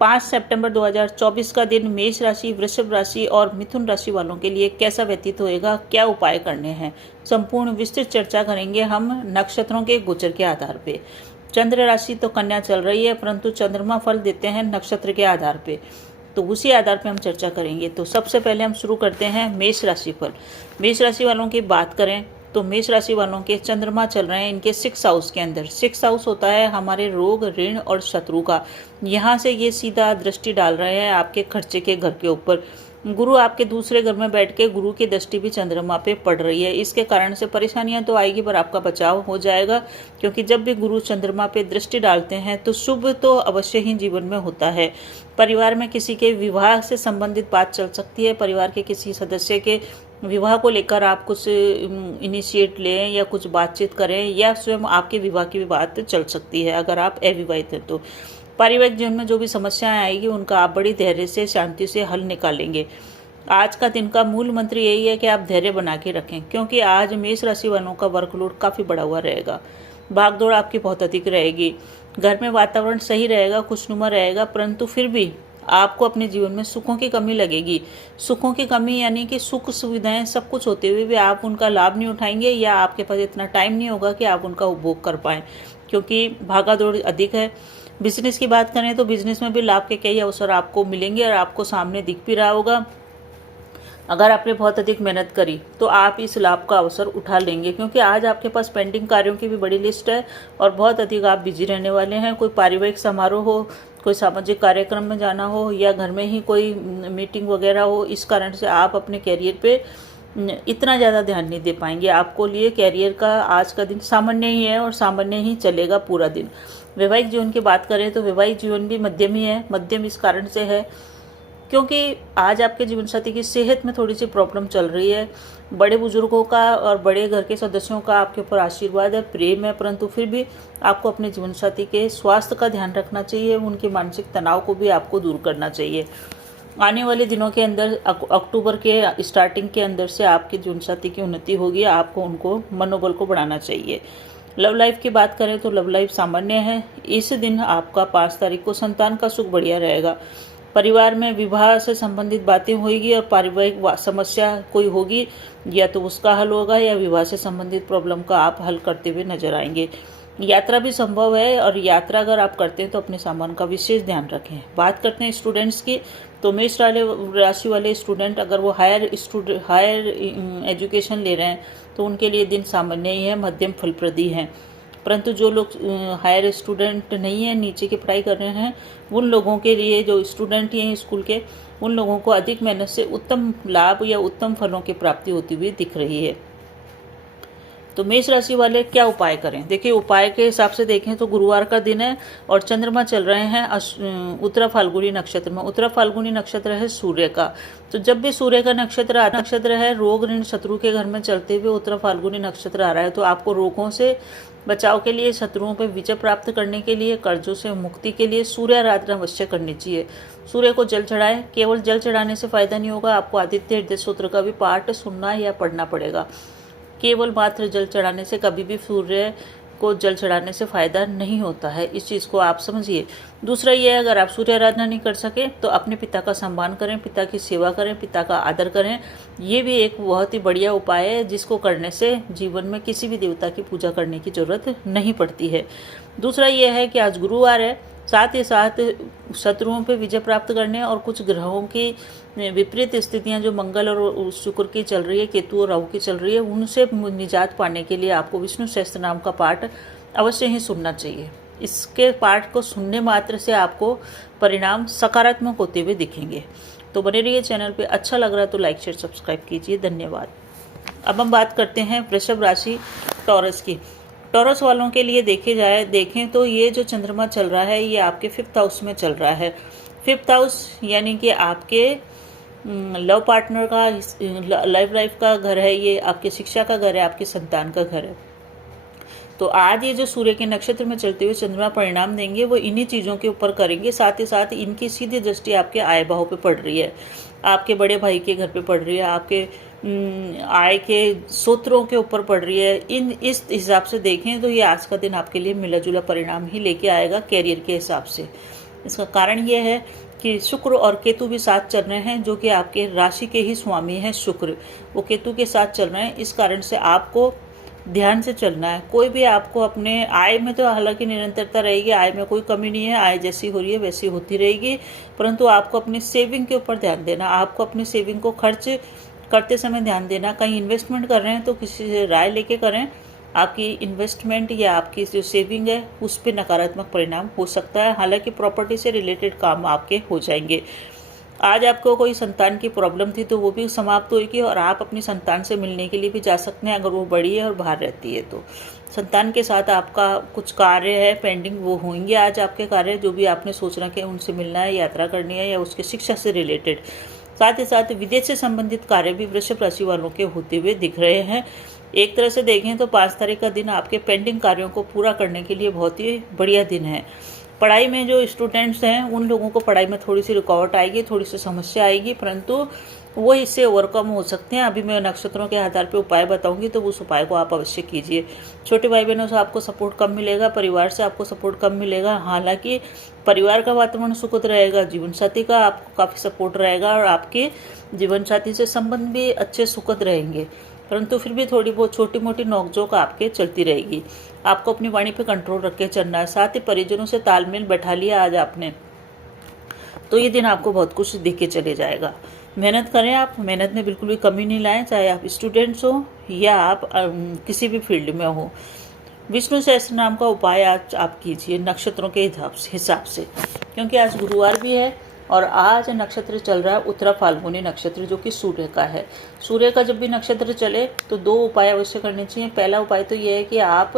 5 सितंबर 2024 का दिन मेष राशि, वृषभ राशि और मिथुन राशि वालों के लिए कैसा व्यतीत होएगा, क्या उपाय करने हैं, संपूर्ण विस्तृत चर्चा करेंगे हम नक्षत्रों के गोचर के आधार पे। चंद्र राशि तो कन्या चल रही है, परंतु चंद्रमा फल देते हैं नक्षत्र के आधार पे, तो उसी आधार पे हम चर्चा करेंगे। तो सबसे पहले हम शुरू करते हैं मेष राशि फल। मेष राशि वालों की बात करें तो मेष राशि वालों के चंद्रमा चल रहे हैं इनके 6 हाउस के अंदर। 6 हाउस होता है हमारे रोग, ऋण और शत्रु का। यहाँ से ये सीधा दृष्टि डाल रहे हैं आपके खर्चे के घर के ऊपर। गुरु आपके दूसरे घर में बैठ के गुरु की दृष्टि भी चंद्रमा पे पड़ रही है। इसके कारण से परेशानियां तो आएगी, पर आपका बचाव हो जाएगा, क्योंकि जब भी गुरु चंद्रमा पे दृष्टि डालते हैं तो शुभ तो अवश्य ही जीवन में होता है। परिवार में किसी के विवाह से संबंधित बात चल सकती है। परिवार के किसी सदस्य के विवाह को लेकर आप कुछ इनिशिएट लें या कुछ बातचीत करें, या स्वयं आपके विवाह की भी बात चल सकती है अगर आप अविवाहित हैं तो। पारिवारिक जीवन में जो भी समस्याएं आएगी उनका आप बड़ी धैर्य से, शांति से हल निकालेंगे। आज का दिन का मूल मंत्र यही है कि आप धैर्य बना के रखें, क्योंकि आज मेष राशि वालों का वर्कलोड काफ़ी बढ़ा हुआ रहेगा। भागदौड़ आपकी बहुत अधिक रहेगी। घर में वातावरण सही रहेगा, खुशनुमा रहेगा, परंतु फिर भी आपको अपने जीवन में सुखों की कमी लगेगी। सुखों की कमी यानी कि सुख सुविधाएं सब कुछ होते हुए भी आप उनका लाभ नहीं उठाएंगे, या आपके पास इतना टाइम नहीं होगा कि आप उनका उपभोग कर पाएँ, क्योंकि भागादौड़ अधिक है। बिजनेस की बात करें तो बिजनेस में भी लाभ के कई अवसर आपको मिलेंगे और आपको सामने दिख भी रहा होगा। अगर आपने बहुत अधिक मेहनत करी तो आप इस लाभ का अवसर उठा लेंगे, क्योंकि आज आपके पास पेंडिंग कार्यों की भी बड़ी लिस्ट है और बहुत अधिक आप बिजी रहने वाले हैं। कोई पारिवारिक समारोह हो, कोई सामाजिक कार्यक्रम में जाना हो, या घर में ही कोई मीटिंग वगैरह हो, इस कारण से आप अपने कैरियर पे इतना ज़्यादा ध्यान नहीं दे पाएंगे। आपको लिए कैरियर का आज का दिन सामान्य ही है और सामान्य ही चलेगा पूरा दिन। वैवाहिक जीवन की बात करें तो वैवाहिक जीवन भी मध्यम ही है। मध्यम इस कारण से है क्योंकि आज आपके जीवन साथी की सेहत में थोड़ी सी प्रॉब्लम चल रही है। बड़े बुजुर्गों का और बड़े घर के सदस्यों का आपके ऊपर आशीर्वाद है, प्रेम है, परंतु फिर भी आपको अपने जीवन साथी के स्वास्थ्य का ध्यान रखना चाहिए। उनके मानसिक तनाव को भी आपको दूर करना चाहिए। आने वाले दिनों के अंदर अक्टूबर के स्टार्टिंग के अंदर से आपके जीवन साथी की उन्नति होगी। आपको उनको मनोबल को बढ़ाना चाहिए। लव लाइफ की बात करें तो लव लाइफ सामान्य है। इस दिन आपका 5 तारीख को संतान का सुख बढ़िया रहेगा। परिवार में विवाह से संबंधित बातें होगी और पारिवारिक समस्या कोई होगी, या तो उसका हल होगा या विवाह से संबंधित प्रॉब्लम का आप हल करते हुए नजर आएंगे। यात्रा भी संभव है, और यात्रा अगर आप करते हैं तो अपने सामान का विशेष ध्यान रखें। बात करते हैं स्टूडेंट्स की, तो मेष राशि वाले स्टूडेंट अगर वो हायर एजुकेशन ले रहे हैं तो उनके लिए दिन सामान्य ही है, मध्यम फलप्रदी है। परंतु जो लोग हायर स्टूडेंट नहीं है, नीचे की पढ़ाई कर रहे हैं, उन लोगों के लिए, जो स्टूडेंट ही हैं स्कूल के, उन लोगों को अधिक मेहनत से उत्तम लाभ या उत्तम फलों की प्राप्ति होती हुई दिख रही है। तो मेष राशि वाले क्या उपाय करें? देखिए, उपाय के हिसाब से देखें तो गुरुवार का दिन है और चंद्रमा चल रहे हैं उत्तरा फाल्गुनी नक्षत्र में। उत्तरा फाल्गुनी नक्षत्र है सूर्य का। तो जब भी सूर्य का नक्षत्र है, रोग ऋण शत्रु के घर में चलते हुए उत्तरा फाल्गुनी नक्षत्र आ रहा है, तो आपको रोगों से बचाव के लिए, शत्रुओं पर विजय प्राप्त करने के लिए, कर्जों से मुक्ति के लिए सूर्य आराधना अवश्य करनी चाहिए। सूर्य को जल चढ़ाएं। केवल जल चढ़ाने से फायदा नहीं होगा, आपको आदित्य हृदय सूत्र का भी पाठ सुनना या पढ़ना पड़ेगा। केवल मात्र जल चढ़ाने से कभी भी सूर्य को जल चढ़ाने से फायदा नहीं होता है, इस चीज़ को आप समझिए। दूसरा ये है, अगर आप सूर्य आराधना नहीं कर सके तो अपने पिता का सम्मान करें, पिता की सेवा करें, पिता का आदर करें। ये भी एक बहुत ही बढ़िया उपाय है, जिसको करने से जीवन में किसी भी देवता की पूजा करने की जरूरत नहीं पड़ती है। दूसरा ये है कि आज गुरुवार है, साथ ही साथ शत्रुओं पर विजय प्राप्त करने और कुछ ग्रहों की विपरीत स्थितियां जो मंगल और शुक्र की चल रही है, केतु और राहु की चल रही है, उनसे निजात पाने के लिए आपको विष्णु सहस्त्र नाम का पाठ अवश्य ही सुनना चाहिए। इसके पाठ को सुनने मात्र से आपको परिणाम सकारात्मक होते हुए दिखेंगे। तो बने रहिए चैनल पे। अच्छा लग रहा है तो लाइक शेयर सब्सक्राइब कीजिए। धन्यवाद। अब हम बात करते हैं वृषभ राशि टॉरस की। टॉरस वालों के लिए देखें तो ये जो चंद्रमा चल रहा है, ये आपके 5th हाउस में चल रहा है। 5th हाउस यानी कि आपके लव पार्टनर का, लाइफ का घर है, ये आपके शिक्षा का घर है, आपके संतान का घर है। तो आज ये जो सूर्य के नक्षत्र में चलते हुए चंद्रमा परिणाम देंगे, वो इन्हीं चीज़ों के ऊपर करेंगे। साथ ही साथ इनकी सीधी दृष्टि आपके आय भाव पे पड़ रही है, आपके बड़े भाई के घर पे पड़ रही है, आपके आय के सूत्रों के ऊपर पड़ रही है। इस हिसाब से देखें तो ये आज का दिन आपके लिए मिला जुला परिणाम ही लेके आएगा कैरियर के हिसाब से। इसका कारण ये है कि शुक्र और केतु भी साथ चल रहे हैं, जो कि आपके राशि के ही स्वामी हैं शुक्र, वो केतु के साथ चल रहे हैं। इस कारण से आपको ध्यान से चलना है। कोई भी आपको अपने आय में तो हालांकि निरंतरता रहेगी, आय में कोई कमी नहीं है, आय जैसी हो रही है वैसी होती रहेगी, परंतु आपको अपनी सेविंग के ऊपर ध्यान देना। आपको अपनी सेविंग को खर्च करते समय ध्यान देना। कहीं इन्वेस्टमेंट कर रहे हैं तो किसी से राय लेके करें। आपकी इन्वेस्टमेंट या आपकी जो सेविंग है उस पर नकारात्मक परिणाम हो सकता है। हालांकि प्रॉपर्टी से रिलेटेड काम आपके हो जाएंगे। आज आपको कोई संतान की प्रॉब्लम थी तो वो भी समाप्त होगी, और आप अपनी संतान से मिलने के लिए भी जा सकते हैं अगर वो बड़ी है और बाहर रहती है तो। संतान के साथ आपका कुछ कार्य है पेंडिंग, वो होंगे आज आपके कार्य, जो भी आपने सोचना कि उनसे मिलना है, यात्रा करनी है या उसके शिक्षा से रिलेटेड। साथ ही साथ विदेश से संबंधित कार्य भी वृषभ राशि वालों के होते हुए दिख रहे हैं। एक तरह से देखें तो 5 तारीख का दिन आपके पेंडिंग कार्यों को पूरा करने के लिए बहुत ही बढ़िया दिन है। पढ़ाई में जो स्टूडेंट्स हैं उन लोगों को पढ़ाई में थोड़ी सी रुकावट आएगी, थोड़ी सी समस्या आएगी, परंतु वो इससे ओवरकम हो सकते हैं। अभी मैं नक्षत्रों के आधार पर उपाय बताऊंगी, तो उस उपाय को आप अवश्य कीजिए। छोटे भाई बहनों से आपको सपोर्ट कम मिलेगा, परिवार से आपको सपोर्ट कम मिलेगा। हालांकि परिवार का वातावरण सुखद रहेगा, जीवन साथी का आपको काफ़ी सपोर्ट रहेगा और आपके जीवन साथी से संबंध भी अच्छे सुखद रहेंगे, परंतु फिर भी थोड़ी बहुत छोटी मोटी नोकझोंक आपके चलती रहेगी। आपको अपनी वाणी पे कंट्रोल रख के चलना है। साथ ही परिजनों से तालमेल बैठा लिया आज आपने, तो ये दिन आपको बहुत कुछ दिख के चले जाएगा। मेहनत करें, आप मेहनत में बिल्कुल भी कमी नहीं लाएं, चाहे आप स्टूडेंट्स हो या आप किसी भी फील्ड में हो। विष्णु सहस्त्र नाम का उपाय आज आप कीजिए नक्षत्रों के हिसाब से, क्योंकि आज गुरुवार भी है और आज नक्षत्र चल रहा है उत्तरा फाल्गुनी नक्षत्र, जो कि सूर्य का है। सूर्य का जब भी नक्षत्र चले तो 2 उपाय अवश्य करने चाहिए। पहला उपाय तो ये है कि आप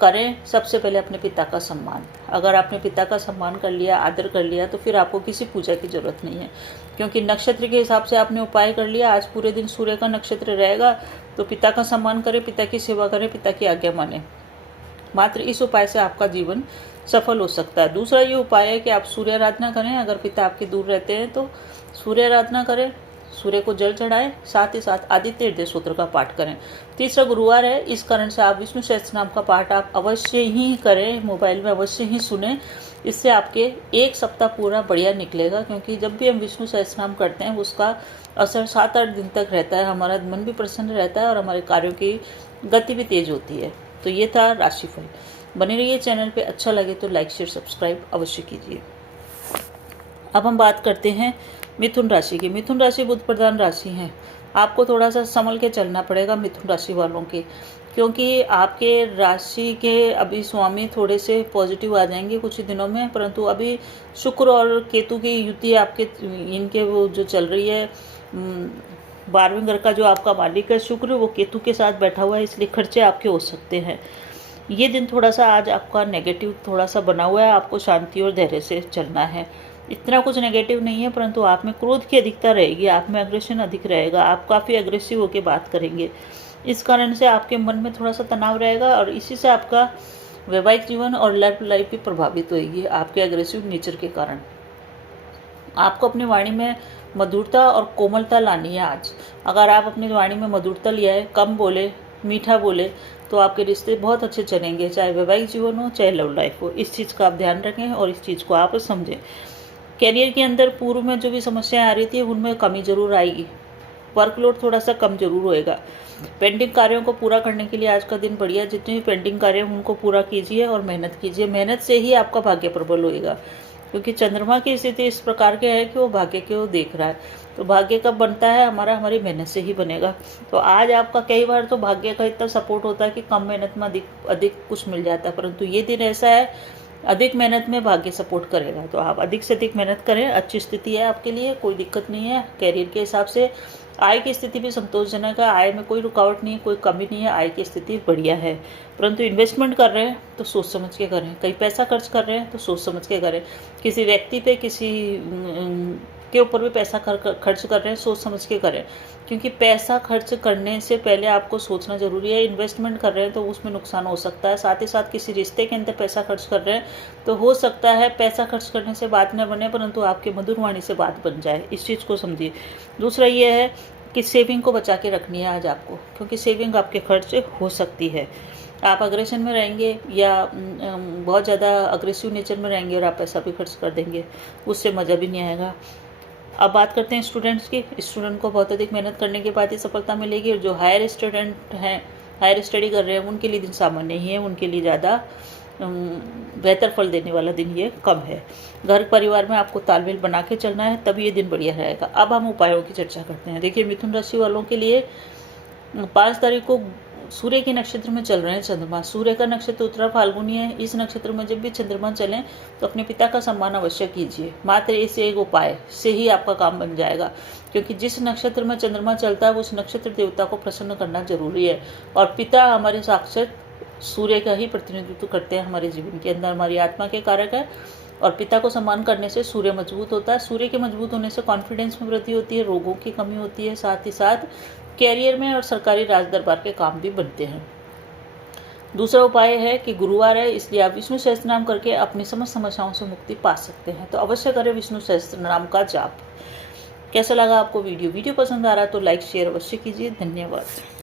करें सबसे पहले अपने पिता का सम्मान। अगर आपने पिता का सम्मान कर लिया, आदर कर लिया, तो फिर आपको किसी पूजा की जरूरत नहीं है, क्योंकि नक्षत्र के हिसाब से आपने उपाय कर लिया। आज पूरे दिन सूर्य का नक्षत्र रहेगा, तो पिता का सम्मान करें, पिता की सेवा करें, पिता की आज्ञा माने। मात्र इस उपाय से आपका जीवन सफल हो सकता है। दूसरा ये उपाय है कि आप सूर्य आराधना करें। अगर पिता आपके दूर रहते हैं तो सूर्य आराधना करें, सूर्य को जल चढ़ाएं, साथ ही साथ आदित्य हृदय सूत्र का पाठ करें। तीसरा गुरुवार है, इस कारण से आप विष्णु सहस्त्र नाम का पाठ आप अवश्य ही करें, मोबाइल में अवश्य ही सुने। इससे आपके 1 सप्ताह पूरा बढ़िया निकलेगा, क्योंकि जब भी हम विष्णु सहस्त्र नाम करते हैं उसका असर 7-8 दिन तक रहता है। हमारा मन भी प्रसन्न रहता है और हमारे कार्यों की गति भी तेज होती है। तो ये था राशिफल। बने रहिए चैनल पे। अच्छा लगे तो लाइक शेयर सब्सक्राइब अवश्य कीजिए। अब हम बात करते हैं मिथुन राशि की। मिथुन राशि बुध प्रधान राशि है। आपको थोड़ा सा संभल के चलना पड़ेगा मिथुन राशि वालों के, क्योंकि आपके राशि के अभी स्वामी थोड़े से पॉजिटिव आ जाएंगे कुछ ही दिनों में, परंतु अभी शुक्र और केतु की युति आपके इनके वो जो चल रही है, 12वें घर का जो आपका मालिक है शुक्र, वो केतु के साथ बैठा हुआ है, इसलिए खर्चे आपके हो सकते हैं। ये दिन थोड़ा सा आज आपका नेगेटिव थोड़ा सा बना हुआ है। आपको शांति और धैर्य से चलना है। इतना कुछ नेगेटिव नहीं है, परंतु आप में क्रोध की अधिकता रहेगी, आप में अग्रेशन अधिक रहेगा, आप काफ़ी अग्रेसिव होकर बात करेंगे। इस कारण से आपके मन में थोड़ा सा तनाव रहेगा और इसी से आपका वैवाहिक जीवन और लव लाइफ भी प्रभावित होगी आपके अग्रेसिव नेचर के कारण। आपको अपनी वाणी में मधुरता और कोमलता लानी है आज। अगर आप अपनी वाणी में मधुरता लिया है, कम बोले, मीठा बोले, तो आपके रिश्ते बहुत अच्छे चलेंगे, चाहे वैवाहिक जीवन हो चाहे लव लाइफ हो। इस चीज़ का आप ध्यान रखें और इस चीज़ को आप समझें। कैरियर के अंदर पूर्व में जो भी समस्याएं आ रही थी उनमें कमी जरूर आएगी, वर्कलोड थोड़ा सा कम जरूर होएगा। पेंडिंग कार्यों को पूरा करने के लिए आज का दिन बढ़िया। जितने भी पेंडिंग कार्य हैं उनको पूरा कीजिए और मेहनत कीजिए। मेहनत से ही आपका भाग्य प्रबल होएगा, क्योंकि चंद्रमा की स्थिति इस प्रकार के है कि वो भाग्य को देख रहा है। तो भाग्य कब बनता है? हमारी मेहनत से ही बनेगा। तो आज आपका कई बार तो भाग्य का इतना सपोर्ट होता है कि कम मेहनत में अधिक कुछ मिल जाता है, परंतु ये दिन ऐसा है अधिक मेहनत में भाग्य सपोर्ट करेगा। तो आप अधिक से अधिक मेहनत करें। अच्छी स्थिति है आपके लिए, कोई दिक्कत नहीं है। कैरियर के हिसाब से आय की स्थिति भी संतोषजनक है, आय में कोई रुकावट नहीं है, कोई कमी नहीं है, आय की स्थिति बढ़िया है। परंतु इन्वेस्टमेंट कर रहे हैं तो सोच समझ के करें। कहीं पैसा खर्च कर रहे हैं तो सोच समझ के करें। किसी व्यक्ति पे किसी के ऊपर भी पैसा खर्च कर रहे हैं, सोच समझ के करें, क्योंकि पैसा खर्च करने से पहले आपको सोचना जरूरी है। इन्वेस्टमेंट कर रहे हैं तो उसमें नुकसान हो सकता है। साथ ही साथ किसी रिश्ते के अंदर पैसा खर्च कर रहे हैं तो हो सकता है पैसा खर्च करने से बात न बने, परंतु आपके मधुर वाणी से बात बन जाए। इस चीज़ को समझिए। दूसरा ये है कि सेविंग को बचा के रखनी है आज आपको, क्योंकि सेविंग आपके खर्च हो सकती है। आप अग्रेशन में रहेंगे या बहुत ज़्यादा अग्रेसिव नेचर में रहेंगे और आप पैसा भी खर्च कर देंगे, उससे मज़ा भी नहीं आएगा। अब बात करते हैं स्टूडेंट्स की। स्टूडेंट को बहुत अधिक मेहनत करने के बाद ही सफलता मिलेगी, और जो हायर स्टूडेंट हैं, हायर स्टडी कर रहे हैं, उनके लिए दिन सामान्य ही है, उनके लिए ज़्यादा बेहतर फल देने वाला दिन ये कम है। घर परिवार में आपको तालमेल बना के चलना है, तभी ये दिन बढ़िया रहेगा। अब हम उपायों की चर्चा करते हैं। देखिए, मिथुन राशि वालों के लिए 5 तारीख को सूर्य के नक्षत्र में चल रहे हैं चंद्रमा। सूर्य का नक्षत्र उत्तरा फाल्गुनी है। इस नक्षत्र में जब भी चंद्रमा चलें तो अपने पिता का सम्मान अवश्य कीजिए। मात्र इसे एक उपाय से ही आपका काम बन जाएगा, क्योंकि जिस नक्षत्र में चंद्रमा चलता है उस नक्षत्र देवता को प्रसन्न करना जरूरी है। और पिता हमारे साक्षात सूर्य का ही प्रतिनिधित्व करते हैं हमारे जीवन के अंदर, हमारी आत्मा के कारक है। और पिता को सम्मान करने से सूर्य मजबूत होता है। सूर्य के मजबूत होने से कॉन्फिडेंस में वृद्धि होती है, रोगों की कमी होती है, साथ ही साथ कैरियर में और सरकारी राज दरबार के काम भी बनते हैं। दूसरा उपाय है कि गुरुवार है, इसलिए आप विष्णु सहस्त्र नाम करके अपनी समस्त समस्याओं से मुक्ति पा सकते हैं। तो अवश्य करें विष्णु सहस्त्र नाम का जाप। कैसा लगा आपको वीडियो पसंद आ रहा है तो लाइक शेयर अवश्य कीजिए। धन्यवाद।